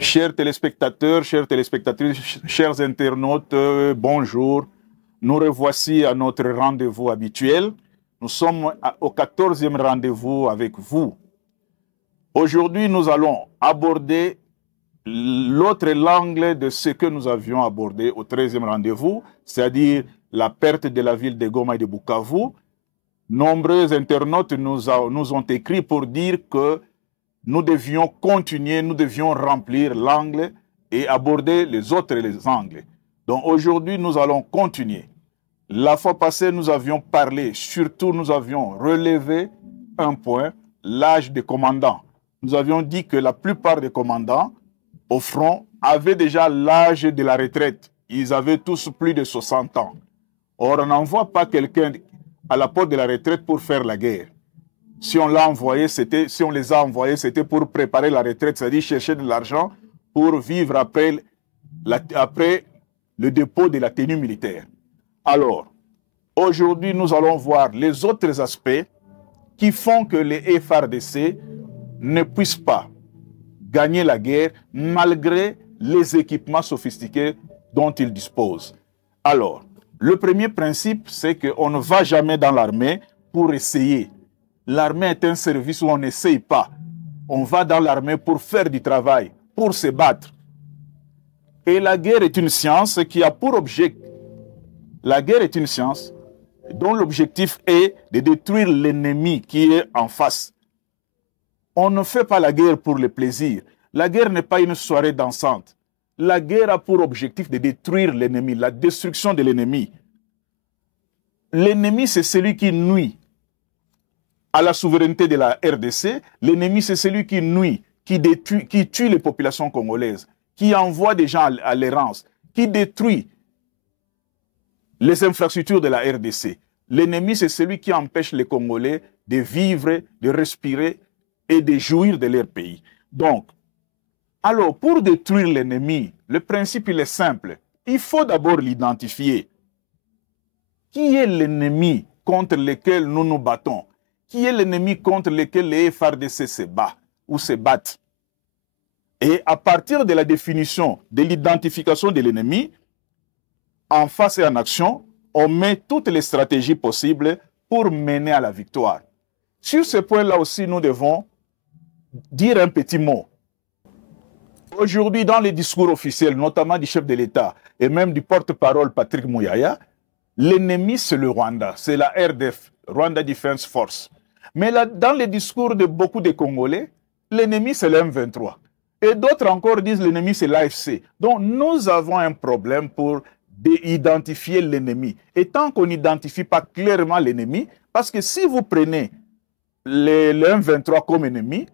Chers téléspectateurs, chères téléspectatrices, chers internautes, bonjour. Nous revoici à notre rendez-vous habituel. Nous sommes au 14e rendez-vous avec vous. Aujourd'hui, nous allons aborder l'autre angle de ce que nous avions abordé au 13e rendez-vous, c'est-à-dire la perte de la ville de Goma et de Bukavu. Nombreux internautes nous ont écrit pour dire que nous devions continuer, nous devions remplir l'angle et aborder les autres angles. Donc aujourd'hui, nous allons continuer. La fois passée, nous avions parlé, surtout nous avions relevé un point, l'âge des commandants. Nous avions dit que la plupart des commandants au front avaient déjà l'âge de la retraite. Ils avaient tous plus de 60 ans. Or, on n'envoie pas quelqu'un à la porte de la retraite pour faire la guerre. Si on les a envoyés, c'était pour préparer la retraite, c'est-à-dire chercher de l'argent pour vivre après le dépôt de la tenue militaire. Alors, aujourd'hui, nous allons voir les autres aspects qui font que les FARDC ne puissent pas gagner la guerre malgré les équipements sophistiqués dont ils disposent. Alors, le premier principe, c'est qu'on ne va jamais dans l'armée pour essayer. L'armée est un service où on n'essaye pas. On va dans l'armée pour faire du travail, pour se battre. Et la guerre est une science qui a pour objet... La guerre est une science dont l'objectif est de détruire l'ennemi qui est en face. On ne fait pas la guerre pour le plaisir. La guerre n'est pas une soirée dansante. La guerre a pour objectif de détruire l'ennemi, la destruction de l'ennemi. L'ennemi, c'est celui qui nuit à la souveraineté de la RDC. L'ennemi, c'est celui qui nuit, qui tue les populations congolaises, qui envoie des gens à l'errance, qui détruit les infrastructures de la RDC. L'ennemi, c'est celui qui empêche les Congolais de vivre, de respirer et de jouir de leur pays. Donc, alors, pour détruire l'ennemi, le principe, il est simple. Il faut d'abord l'identifier. Qui est l'ennemi contre lequel nous nous battons? Qui est l'ennemi contre lequel les FARDC se battent ou se battent? Et à partir de la définition, de l'identification de l'ennemi, en face et en action, on met toutes les stratégies possibles pour mener à la victoire. Sur ce point-là aussi, nous devons dire un petit mot. Aujourd'hui, dans les discours officiels, notamment du chef de l'État et même du porte-parole Patrick Mouyaya, l'ennemi, c'est le Rwanda, c'est la RDF, Rwanda Defense Force. Mais là, dans les discours de beaucoup de Congolais, l'ennemi, c'est le M23. Et d'autres encore disent l'ennemi, c'est l'AFC. Donc, nous avons un problème pour identifier l'ennemi. Et tant qu'on n'identifie pas clairement l'ennemi, parce que si vous prenez le M23 comme ennemi,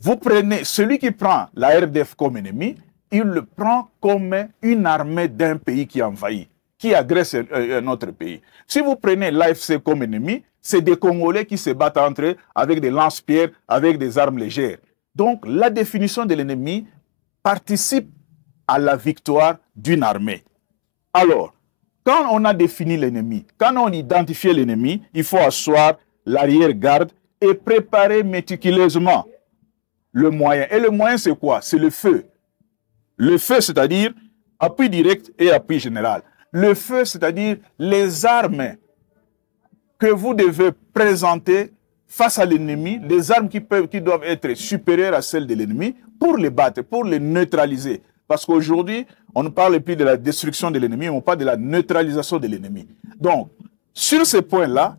vous prenez celui qui prend la RDF comme ennemi, il le prend comme une armée d'un pays qui envahit, qui agresse un autre pays. Si vous prenez l'AFC comme ennemi, c'est des Congolais qui se battent entre eux avec des lance-pierres, avec des armes légères. Donc, la définition de l'ennemi participe à la victoire d'une armée. Alors, quand on a défini l'ennemi, quand on identifie l'ennemi, il faut asseoir l'arrière-garde et préparer méticuleusement le moyen. Et le moyen, c'est quoi? C'est le feu. Le feu, c'est-à-dire appui direct et appui général. Le feu, c'est-à-dire les armes que vous devez présenter face à l'ennemi, les armes qui doivent être supérieures à celles de l'ennemi pour les battre, pour les neutraliser. Parce qu'aujourd'hui, on ne parle plus de la destruction de l'ennemi, on parle de la neutralisation de l'ennemi. Donc, sur ce point-là,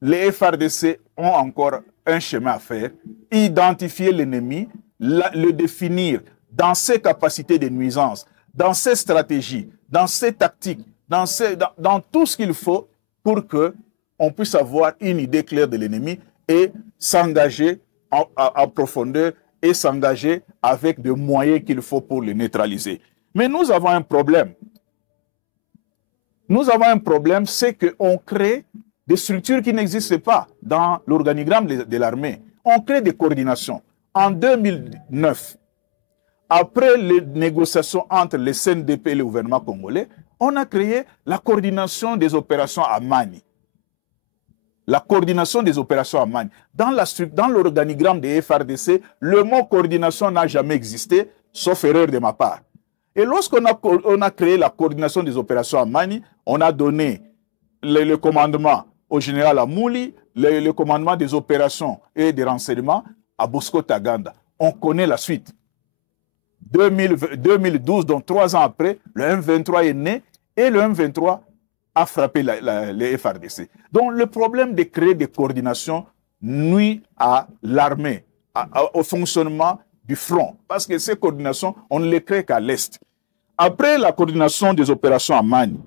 les FARDC ont encore un chemin à faire, identifier l'ennemi, le définir dans ses capacités de nuisance, dans ses stratégies, dans ses tactiques, dans tout ce qu'il faut pour qu'on puisse avoir une idée claire de l'ennemi et s'engager en profondeur et s'engager avec des moyens qu'il faut pour le neutraliser. Mais nous avons un problème. Nous avons un problème, c'est qu'on crée des structures qui n'existent pas dans l'organigramme de l'armée. On crée des coordinations. En 2009, après les négociations entre le CNDP et le gouvernement congolais, on a créé la coordination des opérations à Mani. la coordination des opérations à Mani. Dans l'organigramme des FRDC, le mot coordination n'a jamais existé, sauf erreur de ma part. Et lorsqu'on a créé la coordination des opérations à Mani, on a donné le commandement au général Amouli, le commandement des opérations et des renseignements à Bosco Taganda. On connaît la suite. 2012, donc 3 ans après, le M23 est né et le M23 a frappé les FRDC. Donc le problème de créer des coordinations nuit à l'armée, au fonctionnement du front. Parce que ces coordinations, on ne les crée qu'à l'Est. Après la coordination des opérations à Mani,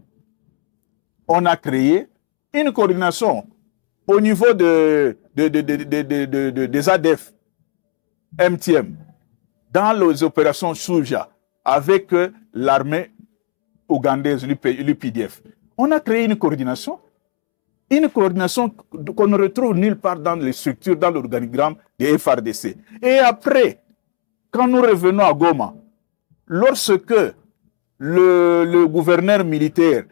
on a créé une coordination au niveau des ADF, MTM, dans les opérations Souja, avec l'armée ougandaise, l'UPDF. On a créé une coordination qu'on ne retrouve nulle part dans les structures, dans l'organigramme des FRDC. Et après, quand nous revenons à Goma, lorsque le gouverneur militaire,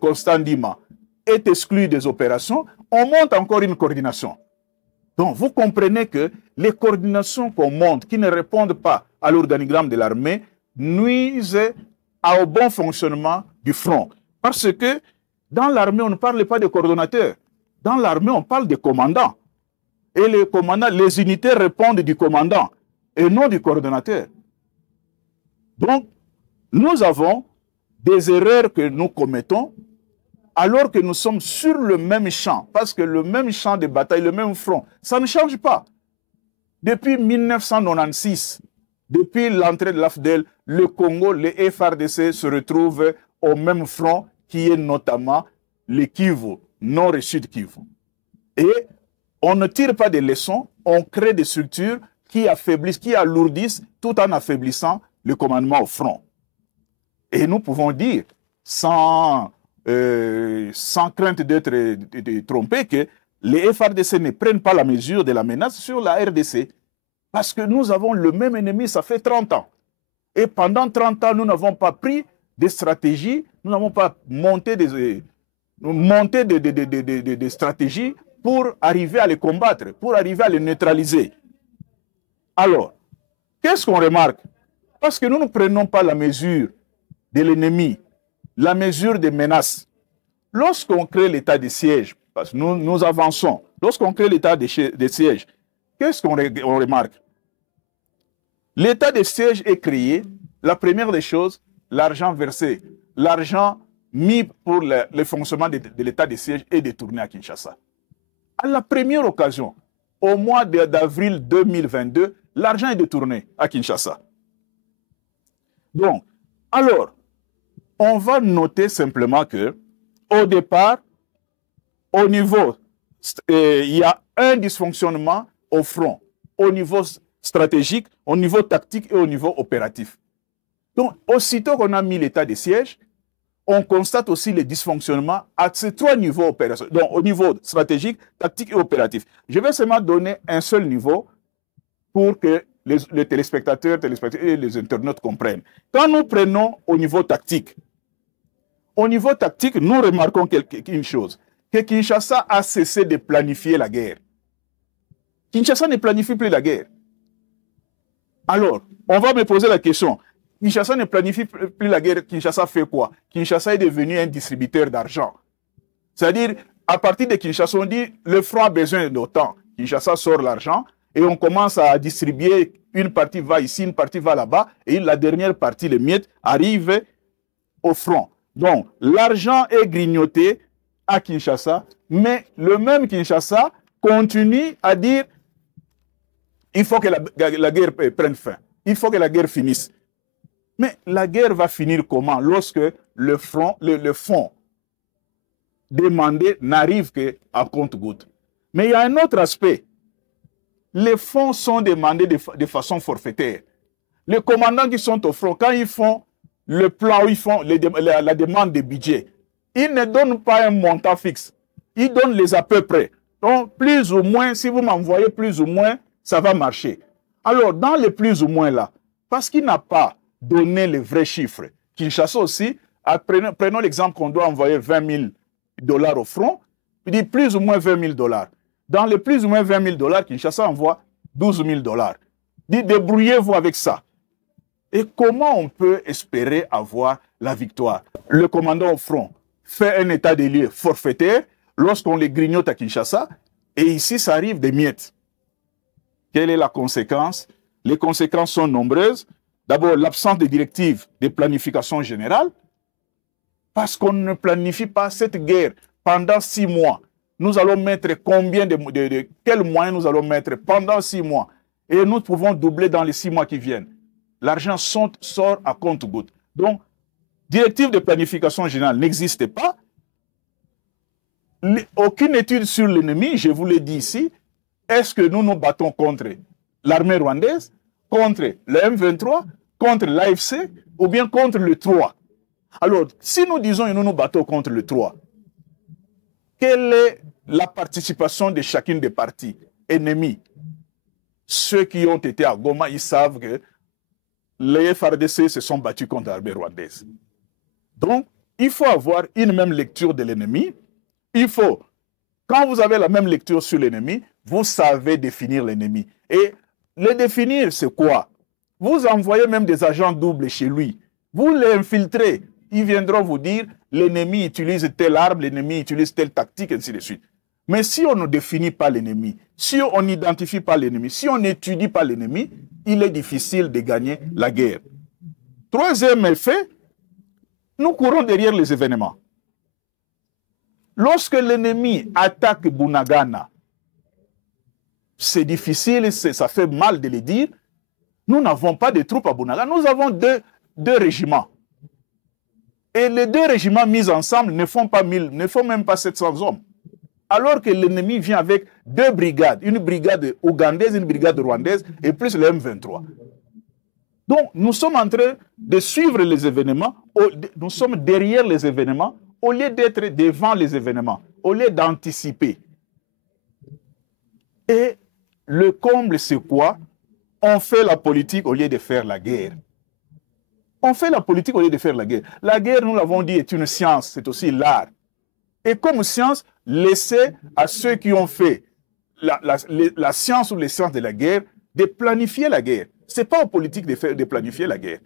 Constant Ndima, est exclu des opérations, on monte encore une coordination. Donc, vous comprenez que les coordinations qu'on monte, qui ne répondent pas à l'organigramme de l'armée, nuisent au bon fonctionnement du front. Parce que dans l'armée, on ne parle pas de coordonnateurs. Dans l'armée, on parle de commandants. Et les commandants, les unités répondent du commandant et non du coordonnateur. Donc, nous avons des erreurs que nous commettons alors que nous sommes sur le même champ, parce que le même champ de bataille, le même front, ça ne change pas. Depuis 1996, depuis l'entrée de l'AFDEL, le Congo, les FRDC se retrouvent au même front, qui est notamment le Kivu, Nord et Sud Kivu. Et on ne tire pas des leçons, on crée des structures qui affaiblissent, qui alourdissent, tout en affaiblissant le commandement au front. Et nous pouvons dire, sans crainte d'être trompés, que les FRDC ne prennent pas la mesure de la menace sur la RDC. Parce que nous avons le même ennemi, ça fait 30 ans. Et pendant 30 ans, nous n'avons pas pris des stratégies, nous n'avons pas monté des stratégies pour arriver à les combattre, pour arriver à les neutraliser. Alors, qu'est-ce qu'on remarque? Parce que nous ne prenons pas la mesure de l'ennemi, la mesure des menaces. Lorsqu'on crée l'état de siège, parce que nous avançons, lorsqu'on crée l'état de siège, qu'est-ce qu'on remarque? L'état de siège est créé, la première des choses, l'argent versé, l'argent mis pour le fonctionnement de l'état de siège est détourné à Kinshasa. À la première occasion, au mois d'avril 2022, l'argent est détourné à Kinshasa. Donc, alors, on va noter simplement que, au départ, au niveau, il y a un dysfonctionnement au front, au niveau stratégique, au niveau tactique et au niveau opératif. Donc, aussitôt qu'on a mis l'état de siège, on constate aussi les dysfonctionnements à ces 3 niveaux opérationnels, donc au niveau stratégique, tactique et opératif. Je vais seulement donner un seul niveau pour que les téléspectateurs et les internautes comprennent. Quand nous prenons au niveau tactique, nous remarquons une chose, que Kinshasa a cessé de planifier la guerre. Kinshasa ne planifie plus la guerre. Alors, on va me poser la question, Kinshasa ne planifie plus la guerre, Kinshasa fait quoi? Kinshasa est devenu un distributeur d'argent. C'est-à-dire, à partir de Kinshasa, on dit, le front a besoin d'autant. Kinshasa sort l'argent et on commence à distribuer, une partie va ici, une partie va là-bas, et la dernière partie, les miettes, arrivent au front. Donc, l'argent est grignoté à Kinshasa, mais le même Kinshasa continue à dire il faut que la guerre prenne fin, il faut que la guerre finisse. Mais la guerre va finir comment? Lorsque le fonds demandé n'arrive qu'à compte-gouttes. Mais il y a un autre aspect. Les fonds sont demandés de façon forfaitaire. Les commandants qui sont au front, quand ils font le plan, ils font la demande de budget, ils ne donnent pas un montant fixe. Ils donnent les à peu près. Donc, plus ou moins, si vous m'envoyez plus ou moins, ça va marcher. Alors, dans les plus ou moins là, parce qu'il n'a pas donné les vrais chiffres, Kinshasa aussi, prenons l'exemple qu'on doit envoyer $20 000 au front, Il dit plus ou moins 20 000 $. Dans les plus ou moins 20 000 $, Kinshasa envoie 12 000 $. Il dit débrouillez-vous avec ça. Et comment on peut espérer avoir la victoire? Le commandant au front fait un état des lieux forfaitaire lorsqu'on les grignote à Kinshasa, et ici, ça arrive des miettes. Quelle est la conséquence? Les conséquences sont nombreuses. D'abord, l'absence de directives de planification générale, parce qu'on ne planifie pas cette guerre pendant 6 mois. Nous allons mettre combien quels moyens nous allons mettre pendant 6 mois? Et nous pouvons doubler dans les 6 mois qui viennent. L'argent sort à compte-gouttes. Donc, directive de planification générale n'existe pas. Aucune étude sur l'ennemi, je vous l'ai dit ici. Est-ce que nous nous battons contre l'armée rwandaise, contre le M23, contre l'AFC ou bien contre le 3? Alors, si nous disons que nous nous battons contre le 3, quelle est la participation de chacune des parties ennemies? Ceux qui ont été à Goma, ils savent que les FARDC se sont battus contre l'armée rwandaise. Donc, il faut avoir une même lecture de l'ennemi. Il faut, quand vous avez la même lecture sur l'ennemi, vous savez définir l'ennemi. Et le définir, c'est quoi? Vous envoyez même des agents doubles chez lui. Vous l'infiltrez. Ils viendront vous dire, l'ennemi utilise telle arme, l'ennemi utilise telle tactique, ainsi de suite. Mais si on ne définit pas l'ennemi, si on n'identifie pas l'ennemi, si on n'étudie pas l'ennemi, il est difficile de gagner la guerre. Troisième effet, nous courons derrière les événements. Lorsque l'ennemi attaque Bunagana, c'est difficile, ça fait mal de le dire, nous n'avons pas de troupes à Bunagana, nous avons deux régiments. Et les 2 régiments mis ensemble ne font pas 1000, ne font même pas 700 hommes. Alors que l'ennemi vient avec 2 brigades, une brigade ougandaise, une brigade rwandaise, et plus le M23. Donc, nous sommes en train de suivre les événements, nous sommes derrière les événements, au lieu d'être devant les événements, au lieu d'anticiper. Et le comble, c'est quoi? On fait la politique au lieu de faire la guerre. On fait la politique au lieu de faire la guerre. La guerre, nous l'avons dit, est une science, c'est aussi l'art. Et comme science, laissez à ceux qui ont fait la science ou les sciences de la guerre de planifier la guerre. Ce n'est pas aux politiques de planifier la guerre.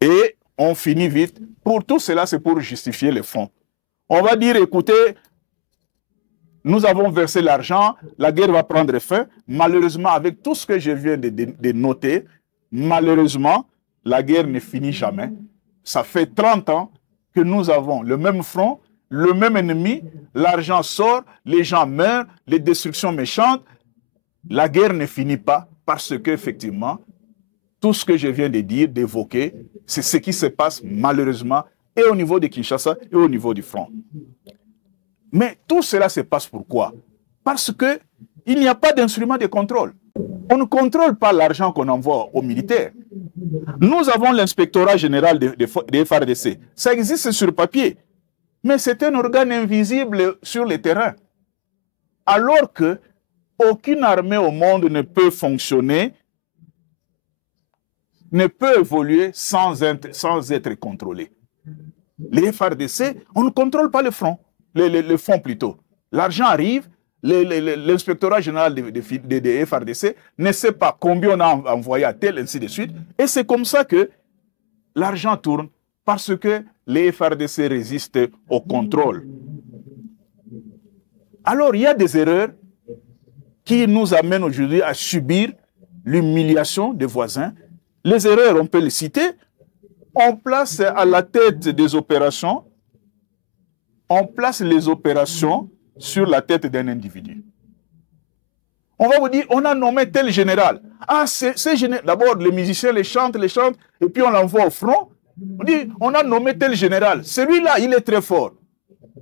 Et on finit vite. Pour tout cela, c'est pour justifier les fonds. On va dire, écoutez, nous avons versé l'argent, la guerre va prendre fin. Malheureusement, avec tout ce que je viens de noter, malheureusement, la guerre ne finit jamais. Ça fait 30 ans que nous avons le même front, le même ennemi, l'argent sort, les gens meurent, les destructions méchantes. La guerre ne finit pas parce qu'effectivement, tout ce que je viens de dire, d'évoquer, c'est ce qui se passe malheureusement et au niveau de Kinshasa et au niveau du front. Mais tout cela se passe pourquoi? Parce qu'il n'y a pas d'instrument de contrôle. On ne contrôle pas l'argent qu'on envoie aux militaires. Nous avons l'inspectorat général des FARDC. Ça existe sur papier. Mais c'est un organe invisible sur le terrain. Alors que aucune armée au monde ne peut fonctionner, ne peut évoluer sans être contrôlée. Les FARDC, on ne contrôle pas le front, le fonds plutôt. L'argent arrive, l'inspectorat général des FARDC ne sait pas combien on a envoyé à tel, ainsi de suite. Et c'est comme ça que l'argent tourne, parce que les FARDC résistent au contrôle. Alors, il y a des erreurs qui nous amènent aujourd'hui à subir l'humiliation des voisins. Les erreurs, on peut les citer. On place à la tête des opérations, on place les opérations sur la tête d'un individu. On va vous dire, on a nommé tel général. Ah, c'est général. D'abord, les musiciens les chantent, et puis on l'envoie au front. On dit, on a nommé tel général. Celui-là, il est très fort.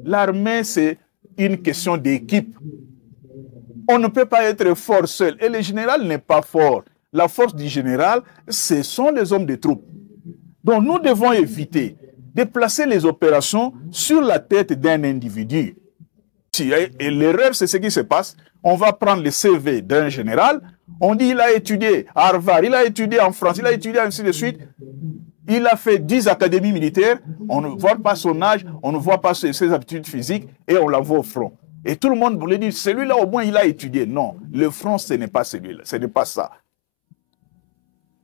L'armée, c'est une question d'équipe. On ne peut pas être fort seul. Et le général n'est pas fort. La force du général, ce sont les hommes de troupes. Donc, nous devons éviter de placer les opérations sur la tête d'un individu. Et l'erreur, c'est ce qui se passe. On va prendre le CV d'un général. On dit il a étudié à Harvard, il a étudié en France, il a étudié ainsi de suite. Il a fait 10 académies militaires, on ne voit pas son âge, on ne voit pas ses aptitudes physiques et on l'envoie au front. Et tout le monde voulait dire, celui-là au moins il a étudié. Non, le front ce n'est pas celui-là, ce n'est pas ça.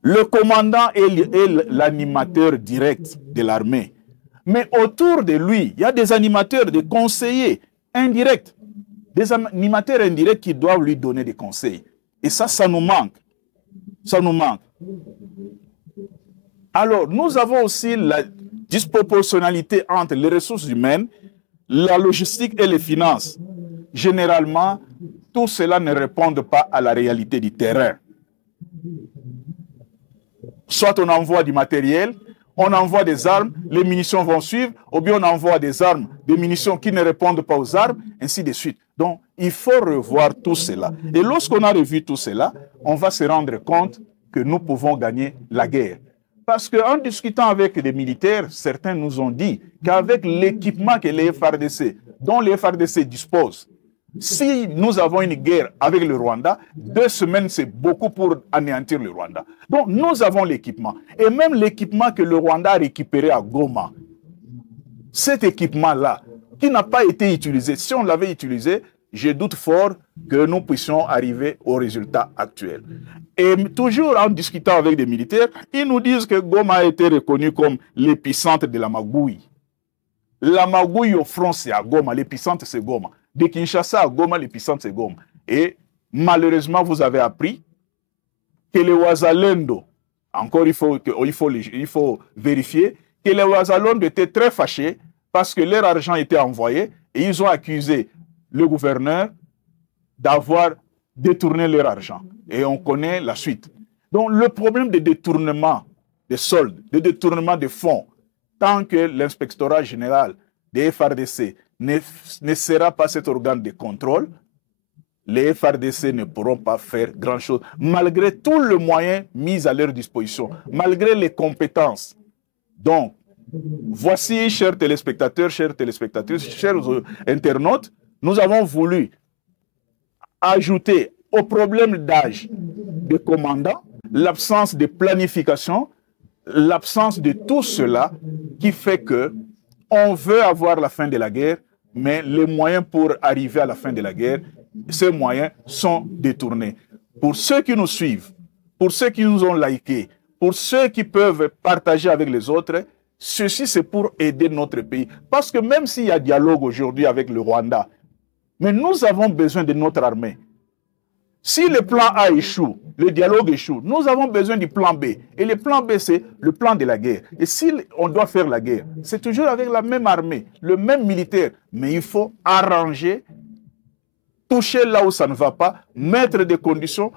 Le commandant est l'animateur direct de l'armée. Mais autour de lui, il y a des animateurs, des conseillers indirects. Des animateurs indirects qui doivent lui donner des conseils. Et ça nous manque. Ça nous manque. Alors, nous avons aussi la disproportionnalité entre les ressources humaines, la logistique et les finances. Généralement, tout cela ne répond pas à la réalité du terrain. Soit on envoie du matériel, on envoie des armes, les munitions vont suivre, ou bien on envoie des armes, des munitions qui ne répondent pas aux armes, ainsi de suite. Donc, il faut revoir tout cela. Et lorsqu'on a revu tout cela, on va se rendre compte que nous pouvons gagner la guerre. Parce qu'en discutant avec des militaires, certains nous ont dit qu'avec l'équipement que les FARDC, dont les FARDC disposent, si nous avons une guerre avec le Rwanda, 2 semaines, c'est beaucoup pour anéantir le Rwanda. Donc, nous avons l'équipement. Et même l'équipement que le Rwanda a récupéré à Goma, cet équipement-là, qui n'a pas été utilisé, si on l'avait utilisé, je doute fort que nous puissions arriver au résultat actuel. Et toujours en discutant avec des militaires, ils nous disent que Goma a été reconnu comme l'épicentre de la magouille. La magouille au front, c'est à Goma, l'épicentre, c'est Goma. De Kinshasa à Goma, l'épicentre, c'est Goma. Et malheureusement, vous avez appris que les Wazalendo, encore il faut vérifier, que les Wazalendo étaient très fâchés parce que leur argent était envoyé et ils ont accusé le gouverneur d'avoir détourné leur argent. Et on connaît la suite. Donc le problème de détournement des soldes, de détournement des fonds, tant que l'inspectorat général des FARDC ne sera pas cet organe de contrôle, les FARDC ne pourront pas faire grand-chose, malgré tous les moyens mis à leur disposition, malgré les compétences. Donc, voici, chers téléspectateurs, chères téléspectatrices, chers internautes, nous avons voulu ajouter au problème d'âge des commandants l'absence de planification, l'absence de tout cela qui fait que on veut avoir la fin de la guerre, mais les moyens pour arriver à la fin de la guerre, ces moyens sont détournés. Pour ceux qui nous suivent, pour ceux qui nous ont likés, pour ceux qui peuvent partager avec les autres, ceci c'est pour aider notre pays. Parce que même s'il y a dialogue aujourd'hui avec le Rwanda, mais nous avons besoin de notre armée. Si le plan A échoue, le dialogue échoue, nous avons besoin du plan B. Et le plan B, c'est le plan de la guerre. Et si on doit faire la guerre, c'est toujours avec la même armée, le même militaire. Mais il faut arranger, toucher là où ça ne va pas, mettre des conditions,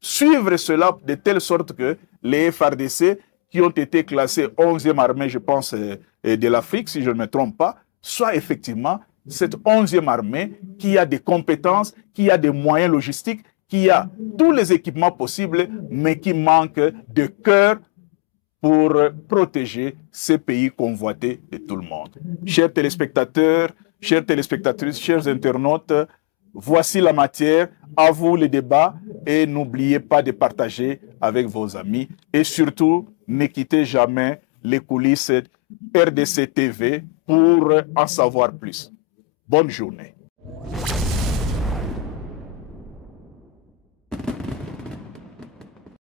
suivre cela de telle sorte que les FARDC, qui ont été classés 11e armée, je pense, de l'Afrique, si je ne me trompe pas, soient effectivement cette 11e armée qui a des compétences, qui a des moyens logistiques, qui a tous les équipements possibles, mais qui manque de cœur pour protéger ces pays convoités de tout le monde. Chers téléspectateurs, chères téléspectatrices, chers internautes, voici la matière, à vous les débats, et n'oubliez pas de partager avec vos amis, et surtout, ne quittez jamais les coulisses RDC TV pour en savoir plus. Bonne journée.